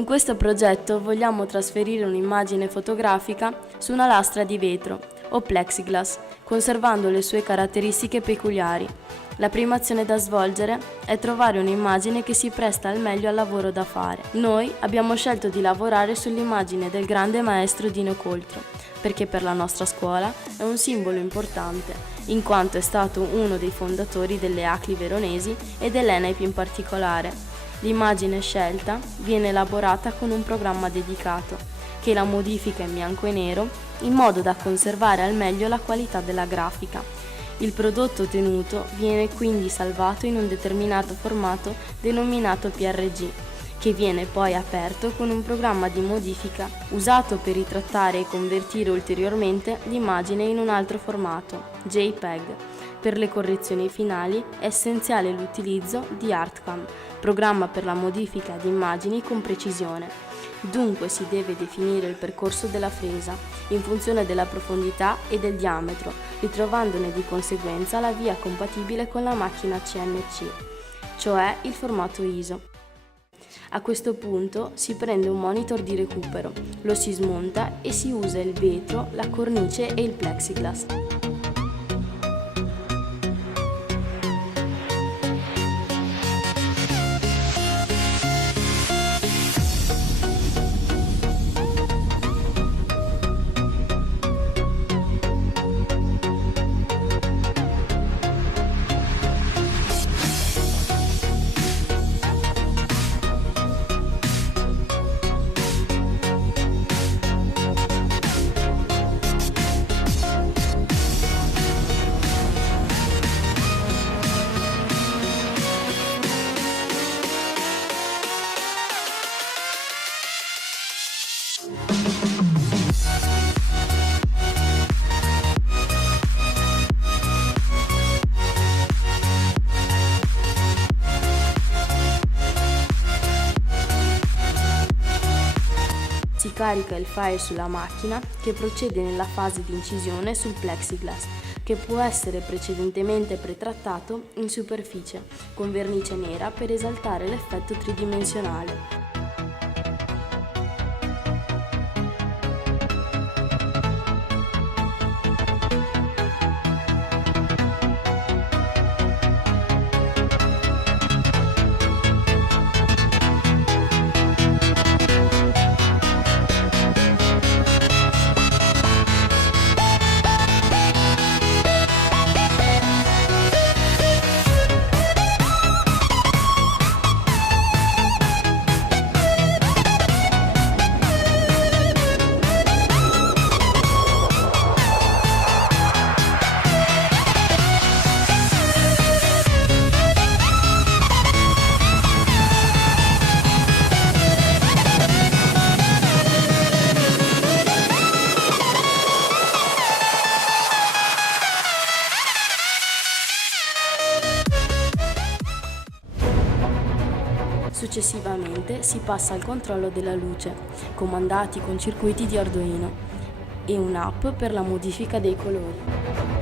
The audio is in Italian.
Con questo progetto vogliamo trasferire un'immagine fotografica su una lastra di vetro o plexiglass, conservando le sue caratteristiche peculiari. La prima azione da svolgere è trovare un'immagine che si presta al meglio al lavoro da fare. Noi abbiamo scelto di lavorare sull'immagine del grande maestro Dino Coltro, perché per la nostra scuola è un simbolo importante, in quanto è stato uno dei fondatori delle ACLI veronesi e dell'ENAIP in particolare. L'immagine scelta viene elaborata con un programma dedicato, che la modifica in bianco e nero in modo da conservare al meglio la qualità della grafica. Il prodotto ottenuto viene quindi salvato in un determinato formato denominato PRG, che viene poi aperto con un programma di modifica usato per ritrattare e convertire ulteriormente l'immagine in un altro formato, JPEG. Per le correzioni finali è essenziale l'utilizzo di ArtCam, programma per la modifica di immagini con precisione. Dunque si deve definire il percorso della fresa in funzione della profondità e del diametro, ritrovandone di conseguenza la via compatibile con la macchina CNC, cioè il formato ISO. A questo punto si prende un monitor di recupero, lo si smonta e si usa il vetro, la cornice e il plexiglass. Si carica il file sulla macchina che procede nella fase di incisione sul plexiglass, che può essere precedentemente pretrattato in superficie con vernice nera per esaltare l'effetto tridimensionale. Successivamente si passa al controllo della luce, comandati con circuiti di Arduino, e un'app per la modifica dei colori.